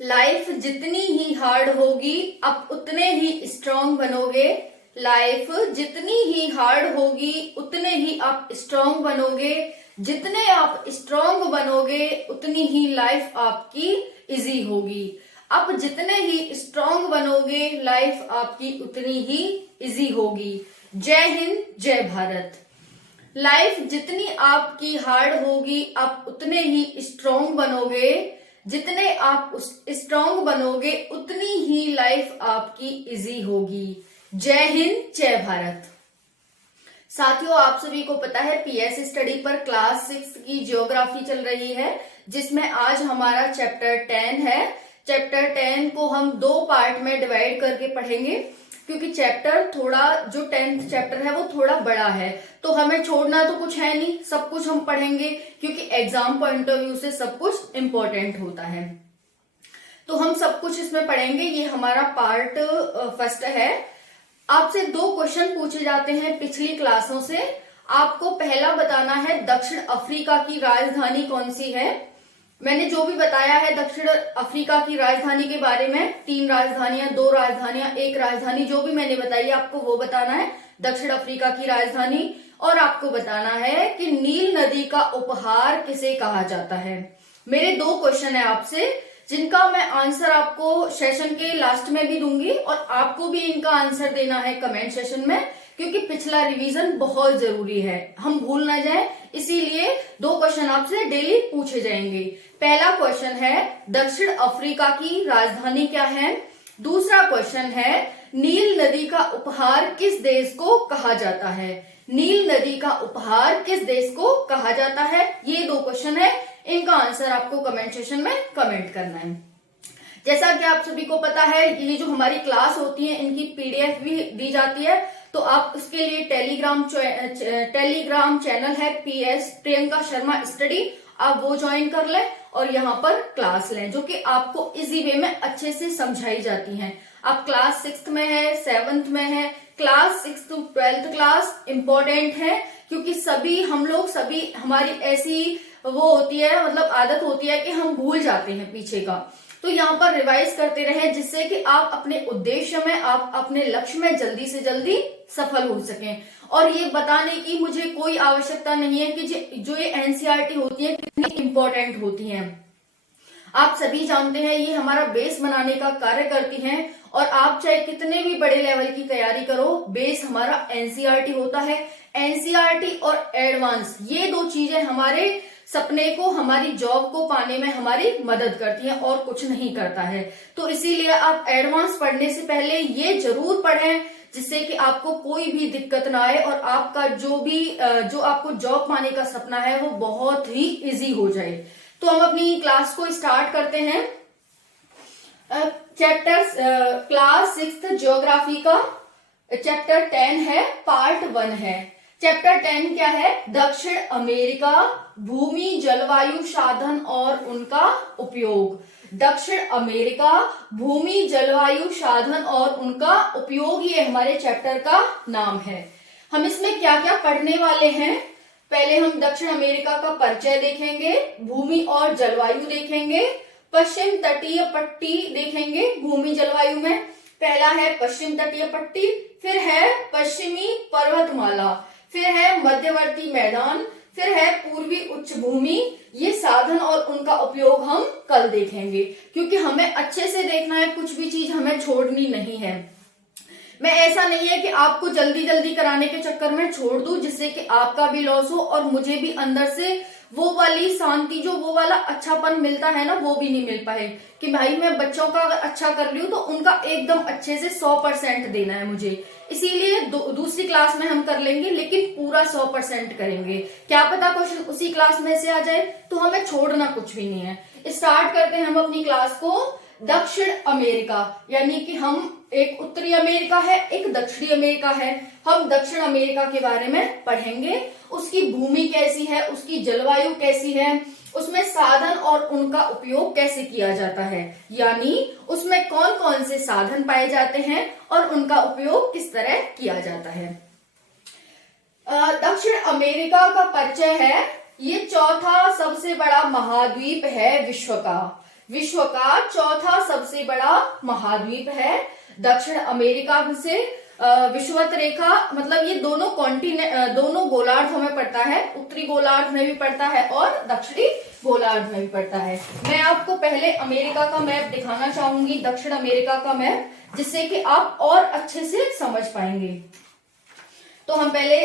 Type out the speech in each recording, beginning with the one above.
Life जितनी ही hard होगी आप उतने ही स्ट्रांग बनोगे। लाइफ जितनी ही हार्ड होगी उतने ही आप स्ट्रांग बनोगे। जितने आप स्ट्रांग बनोगे उतनी ही लाइफ आपकी इजी होगी। आप जितने ही स्ट्रांग बनोगे लाइफ आपकी उतनी ही इजी होगी। जय हिंद, जय भारत। लाइफ जितनी आपकी हार्ड होगी आप उतने ही स्ट्रांग बनोगे। जितने आप स्ट्रांग बनोगे उतनी ही लाइफ आपकी इजी होगी। जय हिंद, जय भारत। साथियों, आप सभी को पता है पीएस स्टडी पर क्लास 6 की ज्योग्राफी चल रही है, जिसमें आज हमारा चैप्टर 10 है। चैप्टर 10 को हम 2 पार्ट में डिवाइड करके पढ़ेंगे, क्योंकि चैप्टर थोड़ा जो 10th चैप्टर है वो थोड़ा बड़ा है, तो हमें छोड़ना तो कुछ है नहीं, सब कुछ हम पढ़ेंगे, क्योंकि एग्जाम पॉइंट ऑफ व्यू से सब कुछ इंपॉर्टेंट होता है। तो हम सब कुछ इसमें पढ़ेंगे। ये हमारा पार्ट फर्स्ट है। आपसे 2 क्वेश्चन पूछे जाते हैं पिछली क्लासों से। आपको पहला बताना है दक्षिण अफ्रीका की राजधानी कौन सी है। मैंने जो भी बताया है दक्षिण अफ्रीका की राजधानी के बारे में, 3 राजधानियां, 2 राजधानियां, 1 राजधानी, जो भी मैंने बताई आपको वो बताना है दक्षिण अफ्रीका की राजधानी। और आपको बताना है कि नील नदी का उपहार किसे कहा जाता है। मेरे 2 क्वेश्चन है आपसे, जिनका मैं आंसर आपको सेशन के लास्ट में भी दूंगी, और आपको भी इनका आंसर देना है कमेंट सेशन में, क्योंकि पिछला रिवीजन बहुत जरूरी है, हम भूल ना जाए। इसीलिए 2 क्वेश्चन आपसे डेली पूछे जाएंगे। पहला क्वेश्चन है दक्षिण अफ्रीका की राजधानी क्या है। दूसरा क्वेश्चन है नील नदी का उपहार किस देश को कहा जाता है। नील नदी का उपहार किस देश को कहा जाता है। ये 2 क्वेश्चन है, इनका आंसर आपको कमेंट सेशन में कमेंट करना है। जैसा कि आप सभी को पता है, ये जो हमारी क्लास होती है इनकी पीडीएफ भी दी जाती है, तो आप उसके लिए टेलीग्राम चैनल है पीएस प्रियंका शर्मा स्टडी, आप वो ज्वाइन कर लें और यहाँ पर क्लास लें, जो कि आपको इजी वे में अच्छे से समझाई जाती हैं। आप क्लास 6th में है, 7th में है, class 6th to 12th class important है, क्योंकि सभी हमारी ऐसी वो होती है, मतलब आदत होती है कि हम भूल जाते हैं पीछे का। तो यहाँ पर रिवाइज करते रहे, जिससे कि आप अपने उद्देश्य में, आप अपने लक्ष्य में जल्दी से जल्दी सफल हो सकें। और ये बताने की मुझे कोई आवश्यकता नहीं है कि जो ये एनसीईआरटी होती है कितनी इंपॉर्टेंट होती हैं। आप सभी जानते हैं ये हमारा बेस बनाने का कार्य करती हैं, और आप चाहे कितने भी बड़े लेवल की तैयारी करो, बेस हमारा एनसीईआरटी होता है। एनसीईआरटी और एडवांस, ये 2 चीजें हमारे सपने को, हमारी जॉब को पाने में हमारी मदद करती हैं, और कुछ नहीं करता है। तो इसीलिए आप एडवांस पढ़ने से पहले ये जरूर पढ़ें, जिससे कि आपको कोई भी दिक्कत ना आए, और आपका जो आपको जॉब पाने का सपना है वो बहुत ही इजी हो जाए। तो हम अपनी क्लास को स्टार्ट करते हैं। क्लास 6th ज्योग्राफी का चैप्टर 10 है, पार्ट 1 है। चैप्टर 10 क्या है? दक्षिण अमेरिका, भूमि, जलवायु, साधन और उनका उपयोग। दक्षिण अमेरिका, भूमि, जलवायु, साधन और उनका उपयोग, ये हमारे चैप्टर का नाम है। हम इसमें क्या क्या पढ़ने वाले हैं? पहले हम दक्षिण अमेरिका का परिचय देखेंगे, भूमि और जलवायु देखेंगे, पश्चिम तटीय पट्टी देखेंगे। भूमि जलवायु में पहला है पश्चिम तटीय पट्टी, फिर है पश्चिमी पर्वतमाला, फिर है मध्यवर्ती मैदान, फिर है पूर्वी उच्च भूमि। ये साधन और उनका उपयोग हम कल देखेंगे, क्योंकि हमें अच्छे से देखना है, कुछ भी चीज हमें छोड़नी नहीं है। मैं ऐसा नहीं है कि आपको जल्दी जल्दी कराने के चक्कर में छोड़ दूं, जिससे कि आपका भी लॉस हो और मुझे भी अंदर से वो वाली शांति, जो वो वाला अच्छापन मिलता है ना, वो भी नहीं मिल पाए कि भाई मैं बच्चों का अगर अच्छा कर रही हूँ तो उनका एकदम अच्छे से 100% देना है मुझे। इसीलिए दूसरी क्लास में हम कर लेंगे, लेकिन पूरा 100% करेंगे। क्या पता क्वेश्चन उसी क्लास में से आ जाए, तो हमें छोड़ना कुछ भी नहीं है। स्टार्ट करते हैं हम अपनी क्लास को। दक्षिण अमेरिका, यानी कि हम एक उत्तरी अमेरिका है, एक दक्षिणी अमेरिका है। हम दक्षिण अमेरिका के बारे में पढ़ेंगे, उसकी भूमि कैसी है, उसकी जलवायु कैसी है, उसमें साधन और उनका उपयोग कैसे किया जाता है, यानी उसमें कौन कौन से साधन पाए जाते हैं और उनका उपयोग किस तरह किया जाता है। दक्षिण अमेरिका का परिचय है। ये चौथा सबसे बड़ा महाद्वीप है विश्व का। विश्व का चौथा सबसे बड़ा महाद्वीप है। दक्षिण अमेरिका से विषुवत रेखा, मतलब ये दोनों कॉन्टिनेंट, दोनों गोलार्धों में पड़ता है। उत्तरी गोलार्ध में भी पड़ता है और दक्षिणी गोलार्ध में भी पड़ता है। मैं आपको पहले अमेरिका का मैप दिखाना चाहूंगी, दक्षिण अमेरिका का मैप, जिससे कि आप और अच्छे से समझ पाएंगे। तो हम पहले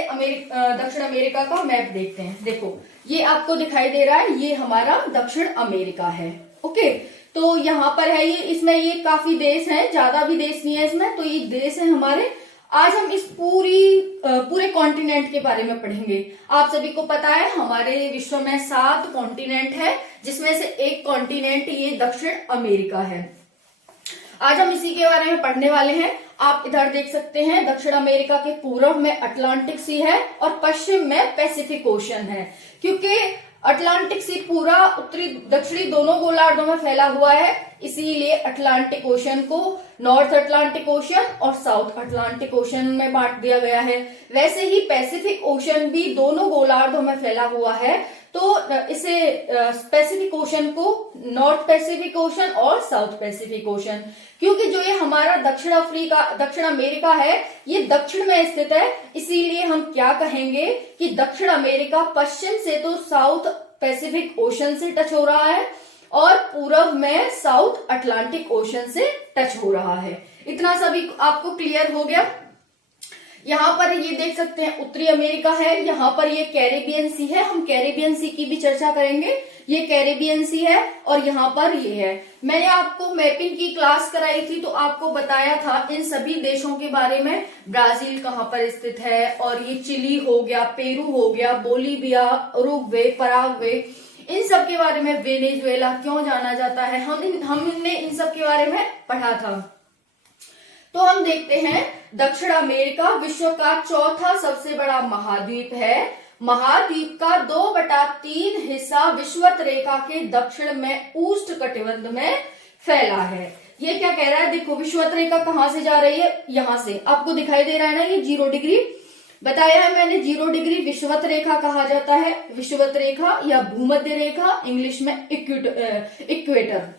दक्षिण अमेरिका का मैप देखते हैं। देखो, ये आपको दिखाई दे रहा है, ये हमारा दक्षिण अमेरिका है। ओके, तो यहाँ पर है ये, इसमें ये काफी देश हैं, ज्यादा भी देश नहीं है इसमें, तो ये देश है हमारे। आज हम इस पूरे कॉन्टिनेंट के बारे में पढ़ेंगे। आप सभी को पता है हमारे विश्व में 7 कॉन्टिनेंट है, जिसमें से एक कॉन्टिनेंट ये दक्षिण अमेरिका है। आज हम इसी के बारे में पढ़ने वाले हैं। आप इधर देख सकते हैं, दक्षिण अमेरिका के पूर्व में अटलांटिक सी है और पश्चिम में पैसिफिक ओशन है। क्योंकि अटलांटिक सी पूरा उत्तरी दक्षिणी दोनों गोलार्धों में फैला हुआ है, इसीलिए अटलांटिक ओशन को नॉर्थ अटलांटिक ओशन और साउथ अटलांटिक ओशन में बांट दिया गया है। वैसे ही पैसिफिक ओशन भी दोनों गोलार्धों में फैला हुआ है, तो इसे पैसिफिक ओशन को नॉर्थ पैसिफिक ओशन और साउथ पैसिफिक ओशन, क्योंकि जो ये हमारा दक्षिण अमेरिका है, ये दक्षिण में स्थित है, इसीलिए हम क्या कहेंगे कि दक्षिण अमेरिका पश्चिम से तो साउथ पैसिफिक ओशन से टच हो रहा है और पूर्व में साउथ अटलांटिक ओशन से टच हो रहा है। इतना सभी आपको क्लियर हो गया। यहाँ पर ये देख सकते हैं उत्तरी अमेरिका है, यहाँ पर ये कैरेबियन सी है, हम कैरेबियन सी की भी चर्चा करेंगे। ये कैरेबियन सी है और यहाँ पर ये है। मैंने आपको मैपिंग की क्लास कराई थी, तो आपको बताया था इन सभी देशों के बारे में। ब्राजील कहाँ पर स्थित है, और ये चिली हो गया, पेरू हो गया, बोलीविया, उरुग्वे, पराग्वे, इन सब के बारे में। वेनेजुएला क्यों जाना जाता है, हमने इन सब के बारे में पढ़ा था। तो हम देखते हैं, दक्षिण अमेरिका विश्व का चौथा सबसे बड़ा महाद्वीप है। महाद्वीप का 2/3 हिस्सा विषुवत रेखा के दक्षिण में उष्णकटिबंध में फैला है। ये क्या कह रहा है, देखो विषुवत रेखा कहाँ से जा रही है, यहां से आपको दिखाई दे रहा है ना, ये 0 डिग्री बताया है मैंने। 0 डिग्री विषुवत रेखा कहा जाता है। विषुवत रेखा या भूमध्य रेखा, इंग्लिश में इक्वेटर।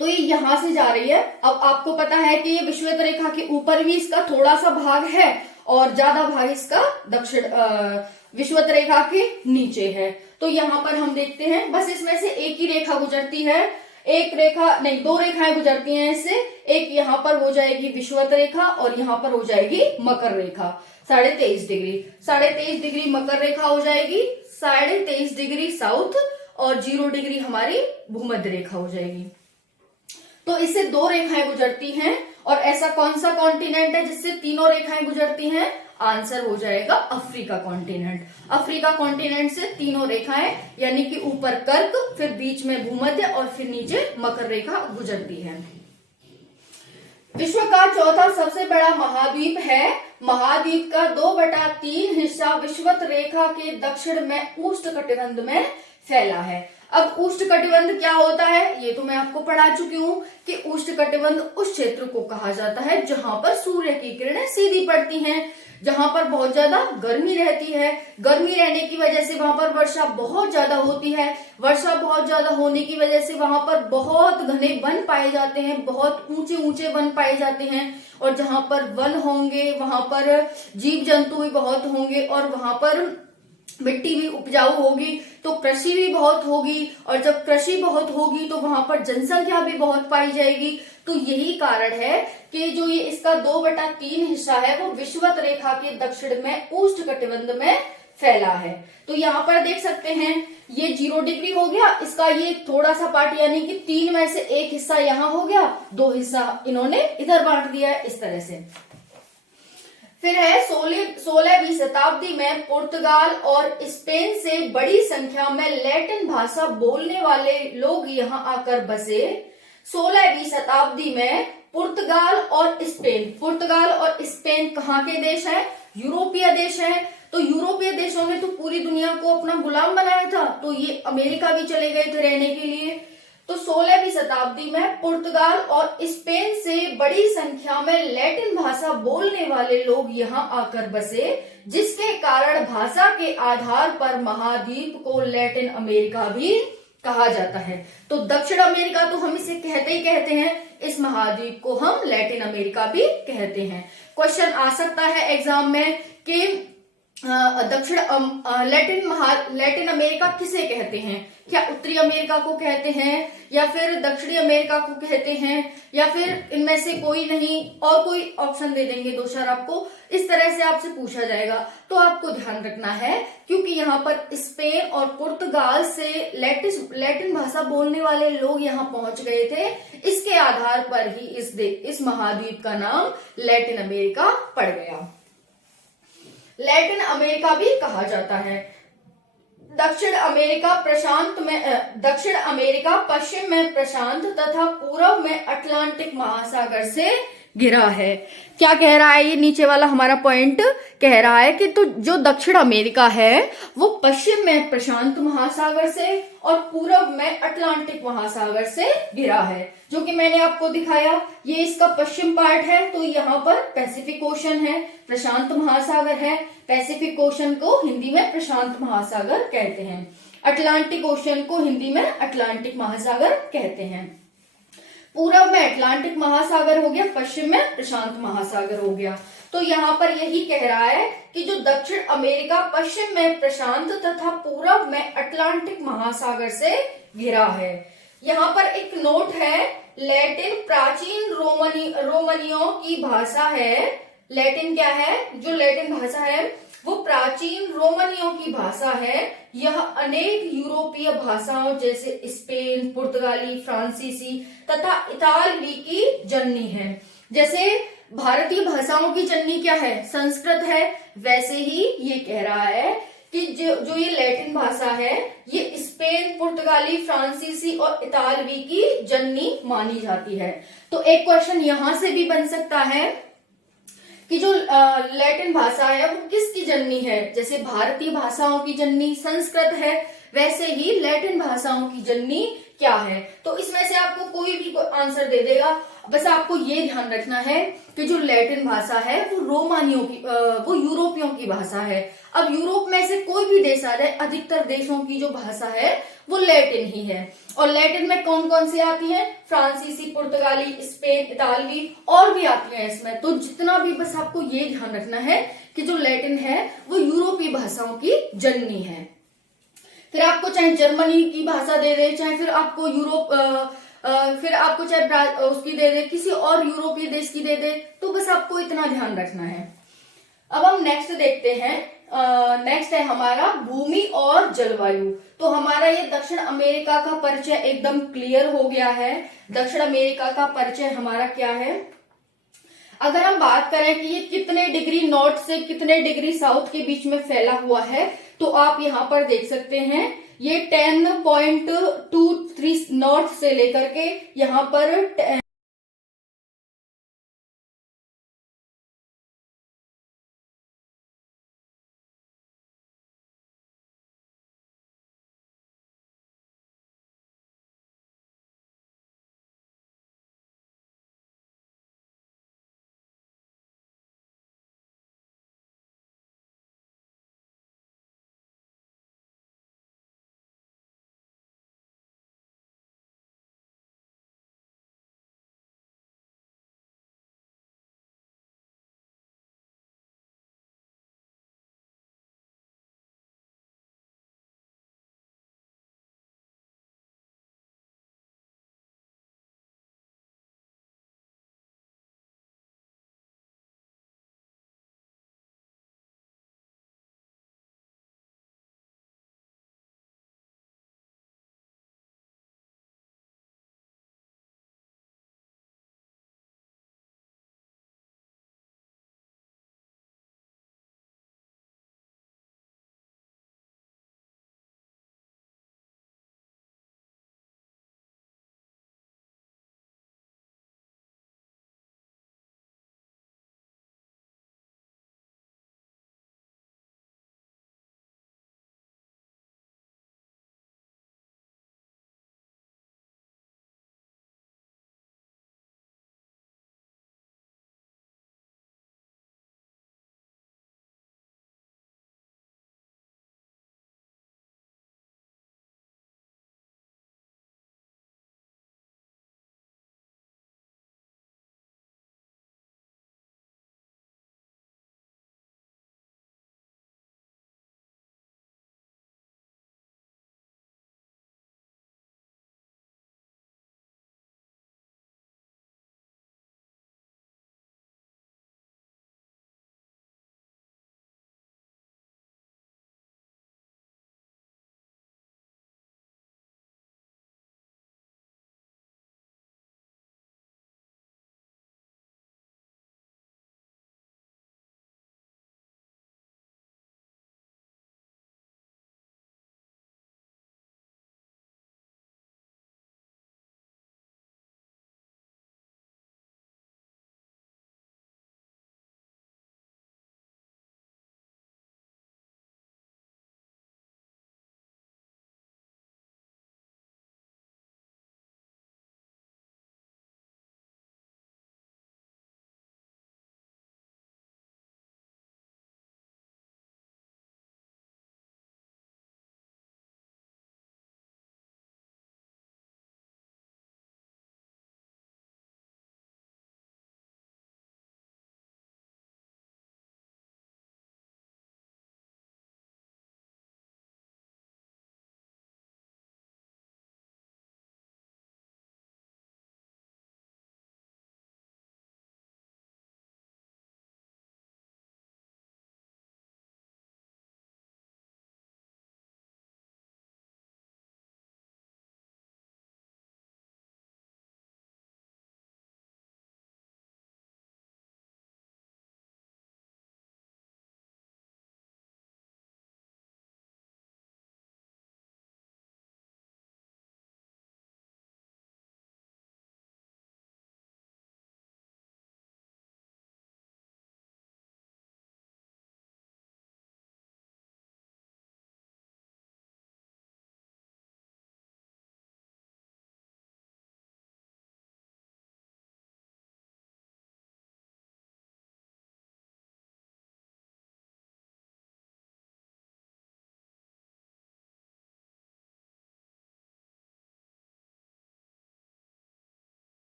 तो ये यहां से जा रही है। अब आपको पता है कि ये विषुवत रेखा के ऊपर भी इसका थोड़ा सा भाग है और ज्यादा भाग इसका दक्षिण विषुवत रेखा के नीचे है। तो यहाँ पर हम देखते हैं, बस इसमें से एक ही रेखा गुजरती है, एक रेखा नहीं, 2 रेखाएं गुजरती हैं इससे। एक यहाँ पर हो जाएगी विषुवत रेखा और यहाँ पर हो जाएगी मकर रेखा। 23.5 डिग्री, 23.5 डिग्री मकर रेखा हो जाएगी, 23.5 डिग्री साउथ और 0 डिग्री हमारी भूमध्य रेखा हो जाएगी। तो इससे 2 रेखाएं गुजरती हैं। और ऐसा कौन सा कॉन्टिनेंट है जिससे तीनों रेखाएं गुजरती हैं? आंसर हो जाएगा अफ्रीका कॉन्टिनेंट। अफ्रीका कॉन्टिनेंट से तीनों रेखाएं, यानी कि ऊपर कर्क, फिर बीच में भूमध्य और फिर नीचे मकर रेखा गुजरती है। विश्व का चौथा सबसे बड़ा महाद्वीप है। महाद्वीप का 2/3 हिस्सा विषुवत रेखा के दक्षिण में उष्णकटिबंध में फैला है। अब उष्णकटिबंध क्या होता है, ये तो मैं आपको पढ़ा चुकी हूँ कि उष्णकटिबंध उस क्षेत्र को कहा जाता है जहां पर सूर्य की किरणें सीधी पड़ती हैं, जहां पर बहुत ज्यादा गर्मी रहती है। गर्मी रहने की वजह से वहां पर वर्षा बहुत ज्यादा होती है। वर्षा बहुत ज्यादा होने की वजह से वहां पर बहुत घने वन पाए जाते हैं, बहुत ऊंचे ऊंचे वन पाए जाते हैं। और जहां पर वन होंगे वहां पर जीव जंतु भी बहुत होंगे और वहां पर मिट्टी भी उपजाऊ होगी, तो कृषि भी बहुत होगी। और जब कृषि बहुत होगी तो वहां पर जनसंख्या भी बहुत पाई जाएगी। तो यही कारण है कि जो ये इसका 2/3 हिस्सा है वो विषुवत रेखा के दक्षिण में उष्णकटिबंध में फैला है। तो यहाँ पर देख सकते हैं, ये 0 डिग्री हो गया, इसका ये थोड़ा सा पार्ट, यानी कि 3 में से 1 हिस्सा यहाँ हो गया, 2 हिस्सा इन्होंने इधर बांट दिया है इस तरह से। फिर है 16वीं शताब्दी में पुर्तगाल और स्पेन से बड़ी संख्या में लैटिन भाषा बोलने वाले लोग यहाँ आकर बसे। 16वीं शताब्दी में पुर्तगाल और स्पेन कहाँ के देश है? यूरोपीय देश है। तो यूरोपीय देशों ने तो पूरी दुनिया को अपना गुलाम बनाया था, तो ये अमेरिका भी चले गए थे रहने के लिए। तो 16वीं शताब्दी में पुर्तगाल और स्पेन से बड़ी संख्या में लैटिन भाषा बोलने वाले लोग यहाँ आकर बसे, जिसके कारण भाषा के आधार पर महाद्वीप को लैटिन अमेरिका भी कहा जाता है। तो दक्षिण अमेरिका तो हम इसे कहते ही कहते हैं, इस महाद्वीप को हम लैटिन अमेरिका भी कहते हैं। क्वेश्चन आ सकता है एग्जाम में कि लैटिन अमेरिका किसे कहते हैं? क्या उत्तरी अमेरिका को कहते हैं, या फिर दक्षिणी अमेरिका को कहते हैं, या फिर इनमें से कोई नहीं, और कोई ऑप्शन दे देंगे दो चार आपको, इस तरह से आपसे पूछा जाएगा। तो आपको ध्यान रखना है, क्योंकि यहाँ पर स्पेन और पुर्तगाल से लैटिन भाषा बोलने वाले लोग यहाँ पहुंच गए थे, इसके आधार पर ही इस महाद्वीप का नाम लैटिन अमेरिका पड़ गया। लैटिन अमेरिका भी कहा जाता है। दक्षिण अमेरिका पश्चिम में प्रशांत तथा पूर्व में अटलांटिक महासागर से घिरा है। क्या कह रहा है ये नीचे वाला हमारा पॉइंट? कह रहा है कि तो जो दक्षिण अमेरिका है वो पश्चिम में प्रशांत महासागर से और पूर्व में अटलांटिक महासागर से घिरा है, जो कि मैंने आपको दिखाया। ये इसका पश्चिम पार्ट है, तो यहाँ पर पैसिफिक ओशन है, प्रशांत महासागर है। पैसिफिक ओशन को हिंदी में प्रशांत महासागर कहते हैं, अटलांटिक ओशन को हिंदी में अटलांटिक महासागर कहते हैं। पूर्व में अटलांटिक महासागर हो गया, पश्चिम में प्रशांत महासागर हो गया। तो यहाँ पर यही कह रहा है कि जो दक्षिण अमेरिका पश्चिम में प्रशांत तथा पूर्व में अटलांटिक महासागर से घिरा है। यहाँ पर एक नोट है, लैटिन प्राचीन रोमनियों की भाषा है। लैटिन क्या है? जो लैटिन भाषा है वो प्राचीन रोमनियों की भाषा है। यह अनेक यूरोपीय भाषाओं जैसे स्पेन, पुर्तगाली, फ्रांसीसी तथा इतालवी की जननी है। जैसे भारतीय भाषाओं की जननी क्या है? संस्कृत है। वैसे ही ये कह रहा है कि जो ये लैटिन भाषा है ये स्पेन, पुर्तगाली, फ्रांसीसी और इतालवी की जननी मानी जाती है। तो एक क्वेश्चन यहां से भी बन सकता है कि जो लैटिन भाषा है वो किसकी जननी है? जैसे भारतीय भाषाओं की जननी संस्कृत है, वैसे ही लैटिन भाषाओं की जननी क्या है? तो इसमें से आपको कोई भी आंसर दे देगा। बस आपको ये ध्यान रखना है कि जो लैटिन भाषा है वो यूरोपियों की भाषा है। अब यूरोप में से कोई भी देश आ जाए, अधिकतर देशों की जो भाषा है वो लैटिन ही है। और लैटिन में कौन कौन सी आती है? फ्रांसीसी, पुर्तगाली, स्पेन, इतालवी और भी आती है इसमें। तो जितना भी, बस आपको ये ध्यान रखना है कि जो लैटिन है वो यूरोपीय भाषाओं की जननी है। फिर आपको चाहे जर्मनी की भाषा दे दे, चाहे फिर आपको चाहे उसकी दे दे, किसी और यूरोपीय देश की दे दे, तो बस आपको इतना ध्यान रखना है। अब हम नेक्स्ट देखते हैं। नेक्स्ट है हमारा भूमि और जलवायु। तो हमारा ये दक्षिण अमेरिका का परिचय एकदम क्लियर हो गया है। दक्षिण अमेरिका का परिचय हमारा क्या है? अगर हम बात करें कि ये कितने डिग्री नॉर्थ से कितने डिग्री साउथ के बीच में फैला हुआ है, तो आप यहाँ पर देख सकते हैं ये 10.23 नॉर्थ से लेकर के यहाँ पर